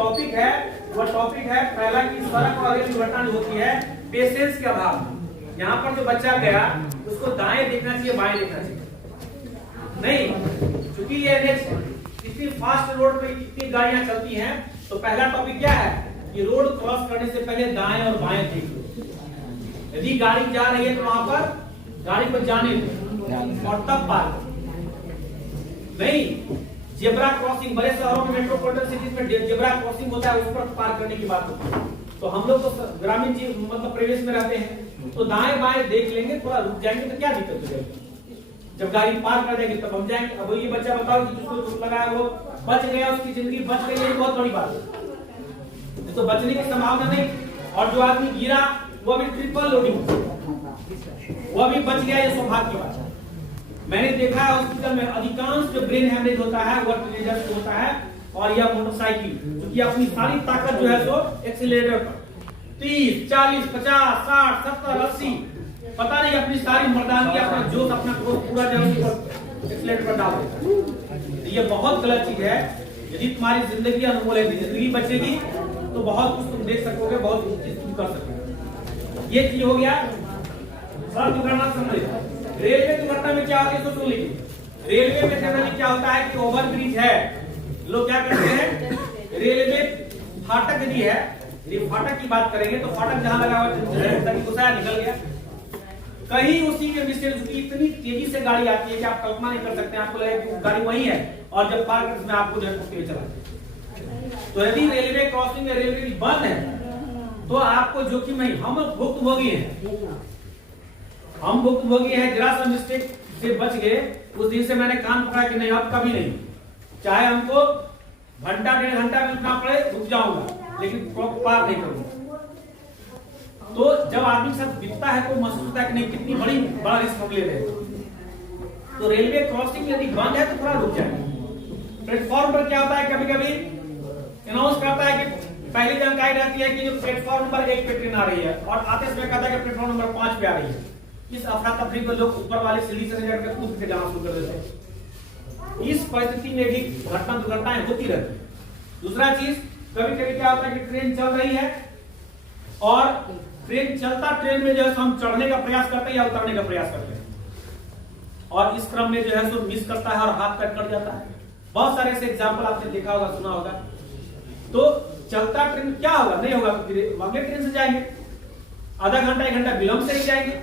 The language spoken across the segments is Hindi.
टॉपिक है वो टॉपिक है पहला की सड़क और रेल दुर्घटना जो होती है पेशेंस के अभाव में। यहाँ पर जो बच्चा गया उसको दाएं देखना चाहिए बाएं देखना चाहिए नहीं, क्योंकि ये इतनी फास्ट रोड पे इतनी गाड़ियां चलती हैं। तो पहला टॉपिक क्या है कि रोड क्रॉस करने से पहले दाएं और बाएं देख लो। यदि गाड़ी जा रही है तो वहां पर गाड़ी को जाने दो और तब पार नहीं। जेब्रा क्रॉसिंग बड़े शहरों में मेट्रोपॉलिटन सिटीज में जेब्रा क्रॉसिंग होता है, उस पर पार करने की बात होती है। तो हम लोग तो ग्रामीण मतलब प्रदेश में रहते हैं तो दाएं बाएं देख लेंगे, थोड़ा रुक जाएंगे तो क्या दिक्कत हो जाएगी। जब गाड़ी पार कर देंगे तब हम जाएंगे। अब ये बच्चा बताओ कि जिसको चोट लगा है वो बच गया, उसकी जिंदगी बच गई, ये बहुत बड़ी बात है। तो बचने की संभावना नहीं। और जो आदमी गिरा वो अभी ट्रिपल लोडिंग, वो अभी बच गया, ये सौभाग्य की बात है। मैंने देखा है हॉस्पिटल में अधिकांश जो ब्रेन हैमरेज होता है वो टीनेजर्स को होता है, और यह मोटरसाइकिल जो कि अपनी सारी ताकत जो है सो एक्सीलरेटर पर 30, 40, 50, 60, 70, 80 पता नहीं अपनी सारी मर्दानगी अपना जोश अपना पूरा जगह एक्सीलरेटर पर डाल देता है। ये बहुत गलत चीज है। यदि तुम्हारी जिंदगी अनमोल है, जिंदगी बचेगी तो बहुत कुछ तुम देख सकोगे, बहुत कुछ चीज तुम कर सकोगे। ये चीज हो गया सड़क दुर्घटना संबंधित। रेलवे दुर्घटना में क्या होता है तो सुन लीजिए। रेलवे में जनरली क्या होता है कि ओवर ब्रिज है, लोग क्या करते हैं रेलवे फाटक यदि है, यदि फाटक की बात करेंगे तो फाटक जहां लगा हुआ घुसाया निकल गया, कहीं उसी के मिस्टेक उसकी इतनी तेजी से गाड़ी आती है कि आप कल्पना नहीं कर सकते। आपको लगेगा कि गाड़ी वही है और जब पार करते आपको झटके चला। तो यदि रेलवे क्रॉसिंग या रेलवे बंद है तो आपको जोखिम नहीं। हम भुक्तभोगी हैं, हम भुक्तभोगी हैं। जरा सा मिस्टेक से बच गए, उस दिन से मैंने कान पकड़ा कि नहीं अब कभी नहीं, चाहे हमको घंटा 1.5 घंटा भी रुकना पड़े रुक जाऊंगा, लेकिन पार नहीं करूंगा। तो जब आदमी के साथ बीतता है तो महसूस होता है कि नहीं कितनी बड़ा रिस्क हम ले रहे हैं। तो रेलवे क्रॉसिंग यदि बंद है तो थोड़ा रुक जाए। प्लेटफॉर्म पर क्या होता है, कभी कभी अनाउंस करता है कि पहली जानकारी रहती है कि जो प्लेटफॉर्म नंबर 1 पे ट्रेन आ रही है और आते समय कहता है कि प्लेटफॉर्म नंबर 5 पे आ रही है। इस अफरा तफरी को लोग ऊपर वाले सीढ़ी से चढ़कर कूद के जाना शुरू कर देते हैं। इस परिस्थिति में भी घटना दुर्घटनाएं होती रहती है। दूसरा चीज, कभी कभी क्या होता है कि ट्रेन चल रही है और ट्रेन चलता ट्रेन में जो है हम चढ़ने का प्रयास करते हैं या उतरने का प्रयास करते हैं, और इस क्रम में जो है सो मिस करता है और हाथ पैर कट जाता है। बहुत सारे ऐसे एग्जाम्पल आपने देखा होगा, सुना होगा। तो चलता ट्रेन क्या होगा, नहीं होगा तो अगले ट्रेन से जाएंगे, आधा घंटा 1 घंटा विलंब से ही जाएंगे,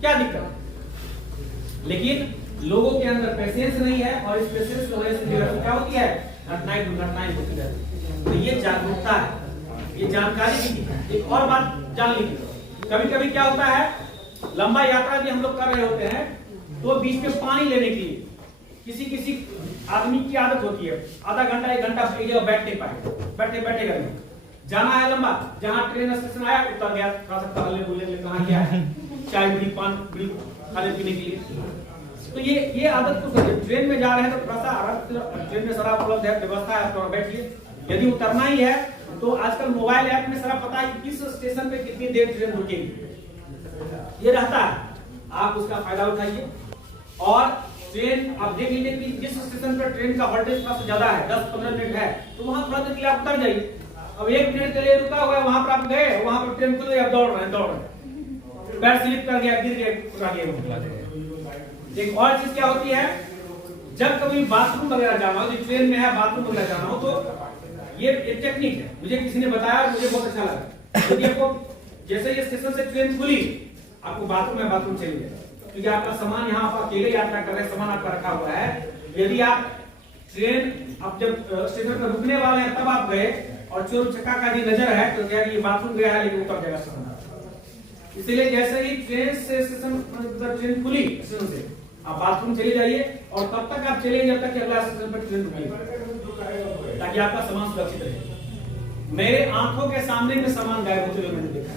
क्या दिक्कत। लेकिन लोगों के अंदर पेशेंस नहीं है और इस पेशेंस की वजह से क्या होती है, घटनाएं दुर्घटनाएं होती रहती। तो ये जागरूकता है, ये जानकारी की है। एक और बात जान लीजिए, कभी कभी क्या होता है लंबा यात्रा भी हम लोग कर रहे होते हैं तो बीच में पानी लेने के लिए किसी आदमी की आदत होती है आधा घंटा 1 घंटा एक जगह बैठ नहीं पाएगा, बैठेगा नहीं। जाना है लंबा, जहां ट्रेन स्टेशन आया उतर गया, थोड़ा सा टहलने बुलने कहाँ गया है, चाय बीड़ी पान बीड़ी खाने पीने के लिए। तो ये आदत तो ट्रेन में जा रहे हैं तो थोड़ा सा ट्रेन में शराब उपलब्ध है, व्यवस्था है, थोड़ा बैठिए। यदि उतरना ही है तो आजकल मोबाइल ऐप में सारा पता है कि किस स्टेशन पे कितनी देर ट्रेन रुकेगी, ये रहता है। आप उसका फायदा उठाइए और ट्रेन आप देख लीजिए कि जिस स्टेशन पर ट्रेन का हॉल्टेज थोड़ा सा ज्यादा है, 10-15 मिनट है, तो वहां थोड़ा देर के लिए आप उतर जाइए। अब एक ट्रेन के लिए रुका हुआ है, वहां पर आप गए, वहां पर ट्रेन खुल गई, आप दौड़ रहे हैं, पैर स्लिप कर गया, गिर गए। एक और चीज क्या होती है, जब कभी बाथरूम वगैरह जाना हो, ट्रेन में है बाथरूम वगैरह जाना हो, तो ये एक टेक्निक है, मुझे किसी ने बताया, मुझे बहुत अच्छा लगा। क्योंकि आपको जैसे ये स्टेशन से ट्रेन खुली, आपको बाथरूम में बाथरूम चाहिए, क्योंकि आपका सामान यहाँ आप अकेले यात्रा कर रहे हैं, सामान आपका रखा हुआ है। यदि आप ट्रेन अब जब स्टेशन पर रुकने वाले हैं तब आप गए और चोर चक्का का भी नजर है तो क्या ये बाथरूम गया है लेकिन उतर जाएगा सामान। इसीलिए जैसे ही ट्रेन से स्टेशन ट्रेन खुली स्टेशन से आप बाथरूम चले जाइए और तब तक आप चले जब तक अगला स्टेशन पर ट्रेन रुके, ताकि आपका सामान सुरक्षित रहे। मेरे आंखों के सामने में सामान गायब होते हुए मैंने देखा।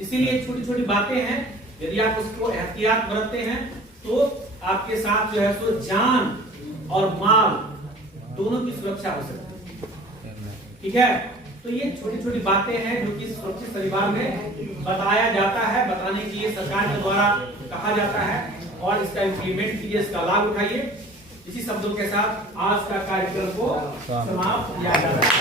इसीलिए छोटी छोटी बातें हैं, यदि आप उसको एहतियात बरतते हैं तो आपके साथ जो है सो जान और माल दोनों की सुरक्षा हो सकती है। ठीक है, तो ये छोटी छोटी बातें हैं जो कि सुरक्षित परिवार में बताया जाता है, बताने के लिए सरकार के द्वारा कहा जाता है, और इसका इम्प्लीमेंट कीजिए, इसका लाभ उठाइए। इसी शब्दों के साथ आज का कार्यक्रम को समाप्त किया जाता है।